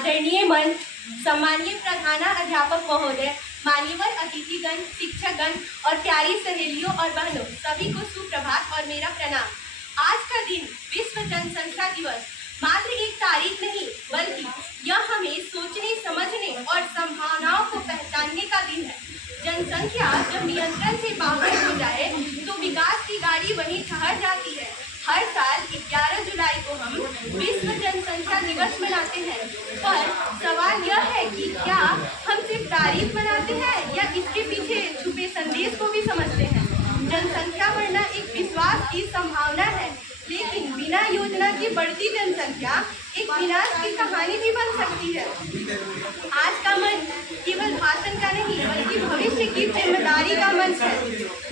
आदरणीय मंच, सम्मानीय प्रधानाध्यापक महोदय, मान्यवर अतिथिगण, शिक्षकगण और प्यारी सहेलियों और बहनों, सभी को सुप्रभात और मेरा प्रणाम। आज का दिन विश्व जनसंख्या दिवस मात्र एक तारीख नहीं, बल्कि यह हमें सोचने, समझने और संभावनाओं को पहचानने का दिन है। जनसंख्या जब नियंत्रण से बाहर हो जाए तो विकास की गाड़ी वहीं ठहर जाती है। हर साल 11 जुलाई को हम विश्व जनसंख्या दिवस मनाते हैं, पर सवाल यह है कि क्या हम सिर्फ तारीख मनाते हैं या इसके पीछे छुपे संदेश को भी समझते हैं। जनसंख्या बढ़ना एक विश्वास की संभावना है, लेकिन बिना योजना की बढ़ती जनसंख्या एक विनाश की कहानी भी बन सकती है। आज का मंच केवल भाषण का नहीं, बल्कि भविष्य की जिम्मेदारी का मंच है।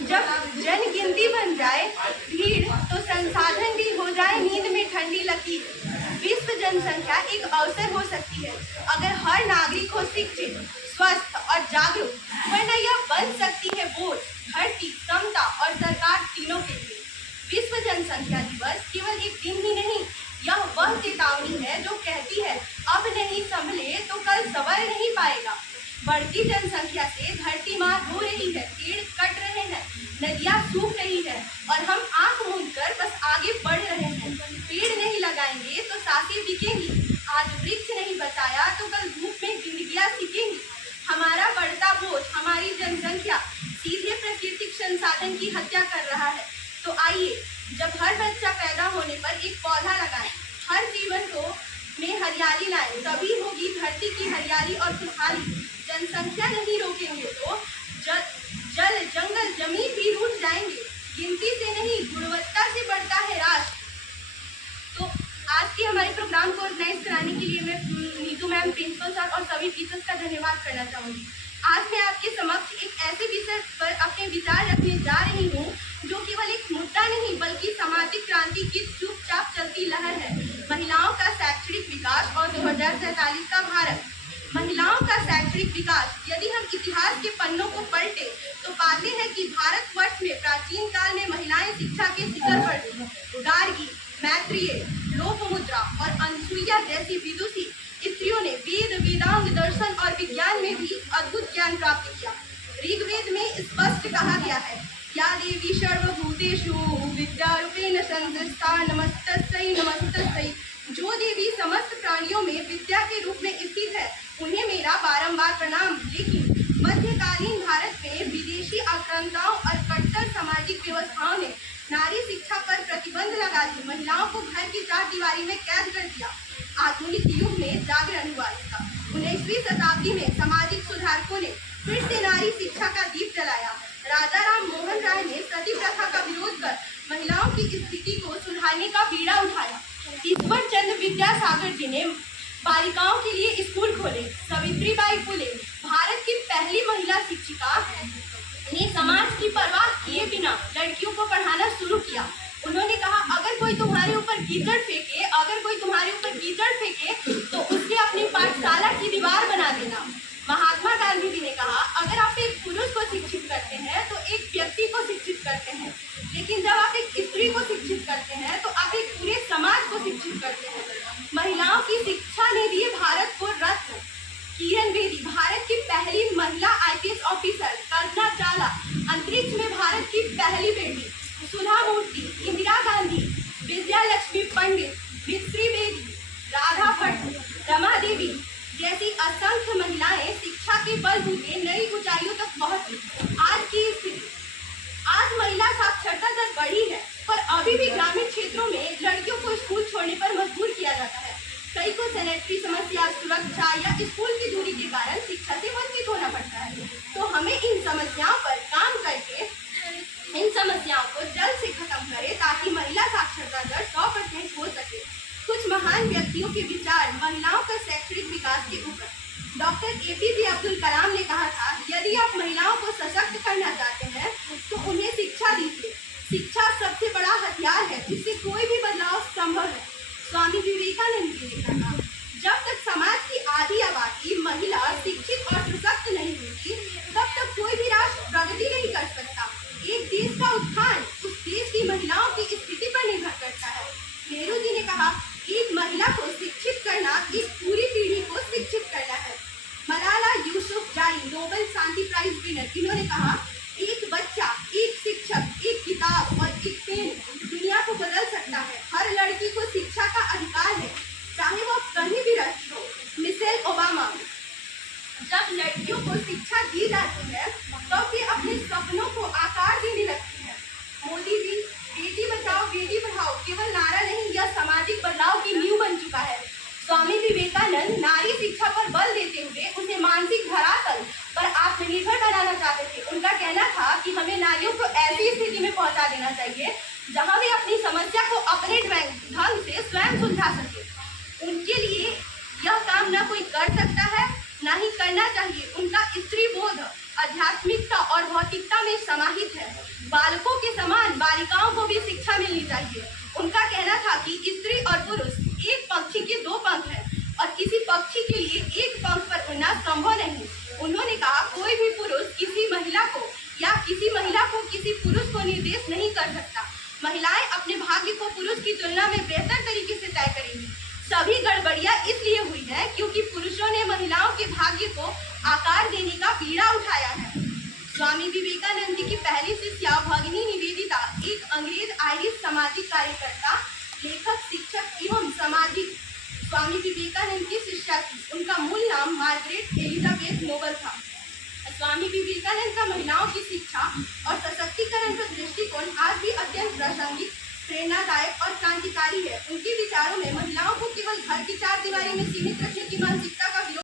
जब जनगिनती बन जाए भीड़, तो संसाधन भी हो जाए नींद में ठंडी लकीर। विश्व जनसंख्या एक अवसर हो सकती है अगर हर नागरिक हो शिक्षित, स्वस्थ और जागरूक, वरना यह बन सकती है बोझ, धरती, समता और सरकार तीनों के लिए। विश्व जनसंख्या दिवस केवल एक दिन ही नहीं, यह वह चेतावनी है जो कहती है अब नहीं संभले तो कल संभल नहीं पाएगा। बढ़ती जनसंख्या से धरती माँ रो रही है, पेड़ कट रहे हैं, नदियाँ सूख रही है और हम आंख मूंद कर बस आगे बढ़ रहे हैं। पेड़ नहीं लगाएंगे तो सांसें बिकेंगी, आज वृक्ष नहीं बचाया तो कल धूप में जिंदगियाँ सीखेंगी। हमारा बढ़ता बोझ, हमारी जनसंख्या सीधे प्राकृतिक संसाधन की हत्या कर रहा है। तो आइए, जब हर बच्चा पैदा होने पर एक पौधा लगाएं, हर जीवन को में हरियाली लाएं, तभी होगी धरती की हरियाली और खुशहाली। जनसंख्या नहीं रोकेंगे तो जल, जंगल, जमीन भी रूठ जाएंगे। गिनती से नहीं, गुणवत्ता से बढ़ता है राष्ट्र। तो आज के हमारे प्रोग्राम को ऑर्गेनाइज कराने के लिए मैं नीतू मैम, प्रिंसिपल सर और सभी टीचर्स का धन्यवाद करना चाहूँगी। आज मैं आपके समक्ष एक ऐसे विषय पर अपने विचार रखने जा रही हूँ जो केवल एक मुद्दा नहीं, बल्कि सामाजिक क्रांति की चुपचाप चलती लहर है। महिलाओं का शैक्षणिक विकास और 2047 का भारत। महिलाओं का शैक्षणिक विकास, यदि हम इतिहास के पन्नों को पलटे तो पाते हैं कि भारतवर्ष में प्राचीन काल में महिलाएं शिक्षा के शिखर पर थीं। गार्गी, मैत्रेय, लोपामुद्रा और अनसुईया जैसी विदुषी स्त्रियों ने वेद, वेदांग, दर्शन और विज्ञान में भी अद्भुत ज्ञान प्राप्त किया। ऋग्वेद में स्पष्ट कहा गया है, या देवी सर्वभूतेषु विद्यारूपेण संस्था नमस्तस्यै नमस्तस्यै। जो देवी समस्त प्राणियों में विद्या के रूप में स्थित है, उन्हें मेरा बारंबार प्रणाम। लेकिन मध्यकालीन भारत में विदेशी आक्रांताओं और कट्टर सामाजिक व्यवस्थाओं ने नारी शिक्षा पर प्रतिबंध लगा दी, महिलाओं को घर की चार दीवारी में कैद कर दिया। आधुनिक युग में जागरण हुआ इसका। 19वीं शताब्दी में सामाजिक सुधारकों ने फिर से नारी शिक्षा का दीप जलाया। राजा राम मोहन राय ने सती प्रथा का विरोध कर महिलाओं की स्थिति को सुधारने का बीड़ा उठाया। ईश्वर चंद्र विद्यासागर जी ने बालिकाओं के लिए स्कूल खोले। सावित्रीबाई फुले, भारत की पहली महिला शिक्षिका, ने समाज की परवाह किए बिना लड़कियों को पढ़ाना शुरू किया। उन्होंने कहा, अगर कोई तुम्हारे ऊपर कीचड़ फेंके, तो उससे अपनी पाठशाला की दीवार बना देना। महात्मा गांधी जी ने कहा, अगर आप एक पुरुष को शिक्षित करते हैं तो एक व्यक्ति को शिक्षित करते हैं, लेकिन जब आप एक स्त्री को शिक्षित करते हैं तो आप एक पूरे समाज को शिक्षित करते हैं। महिलाओं की शिक्षा ने दिए भारत को रत्न। किरण बेदी, भारत की पहली महिला IPS ऑफिसर। कल्पना चावला, अंतरिक्ष में भारत की पहली बेटी। सुधा मूर्ति, इंदिरा गांधी, विजया लक्ष्मी पंडित, मिश्री बेदी, राधा भट्ट, रमा देवी जैसी असंख्य महिलाएं शिक्षा के बलबूते नई ऊंचाइयों तक पहुंची। आज की स्थिति, आज महिला साक्षरता दर बढ़ी है, पर अभी भी ग्रामीण क्षेत्रों में लड़कियों को स्कूल छोड़ने पर मजबूर किया जाता है। कई को सैनिटरी समस्या, सुरक्षा या स्कूल की दूरी के कारण शिक्षा से वंचित होना पड़ता है। तो हमें इन समस्याओं पर काम करके इन समस्याओं को जल्द से खत्म करें, ताकि महिला साक्षरता दर 100% हो सके। कुछ महान व्यक्तियों के विचार महिलाओं का शैक्षणिक विकास के ऊपर। डॉक्टर APJ अब्दुल कलाम ने कहा था, यदि आप महिलाओं को सशक्त करना चाहते हैं तो उन्हें शिक्षा दीजिए। शिक्षा सबसे बड़ा हथियार है, इससे कोई भी बदलाव संभव है। स्वामी विवेकानंद जी ने कहा, जब तक समाज की आधी आबादी महिला शिक्षित और सशक्त नहीं होगी, तब तक कोई भी राष्ट्र प्रगति नहीं कर सकता। एक देश का उत्थान उस देश की महिलाओं की स्थिति पर निर्भर करता है। नेहरू जी ने कहा, एक महिला को शिक्षित करना एक पूरी पीढ़ी को स्वयं सुलझा सके। उनके लिए यह काम न कोई कर सकता है, ना ही करना चाहिए। उनका स्त्री बोध आध्यात्मिकता और भौतिकता में समाहित है। बालकों के समान बालिकाओं को भी शिक्षा मिलनी चाहिए। उनका कहना था कि स्त्री और पुरुष एक पक्षी के दो पंख हैं और किसी पक्षी के लिए एक पंख पर उड़ना संभव नहीं। उन्होंने कहा, कोई भी पुरुष किसी महिला को या किसी महिला को किसी पुरुष को निर्देश नहीं कर सकता। महिलाएं अपने भाग्य को पुरुष की तुलना में बेहतर तरीके से तय करेंगी। सभी गड़बड़ियां इसलिए हुई है क्योंकि पुरुषों ने महिलाओं के भाग्य को आकार देने का बीड़ा उठाया है। स्वामी विवेकानंद जी की पहली शिष्या भगिनी निवेदिता एक अंग्रेज आयरिश सामाजिक कार्यकर्ता, लेखक, शिक्षक एवं सामाजिक स्वामी विवेकानंद की शिष्या थी। उनका मूल नाम मार्गरेट एलिजाबेथ नोबल था। स्वामी विवेकानंद का महिलाओं की शिक्षा और सशक्तिकरण का दृष्टिकोण आज भी अत्यंत प्रासंगिक, प्रेरणादायक और क्रांतिकारी है। उनके विचारों में महिलाओं को केवल घर की चार दीवारी में सीमित रखने की मानसिकता का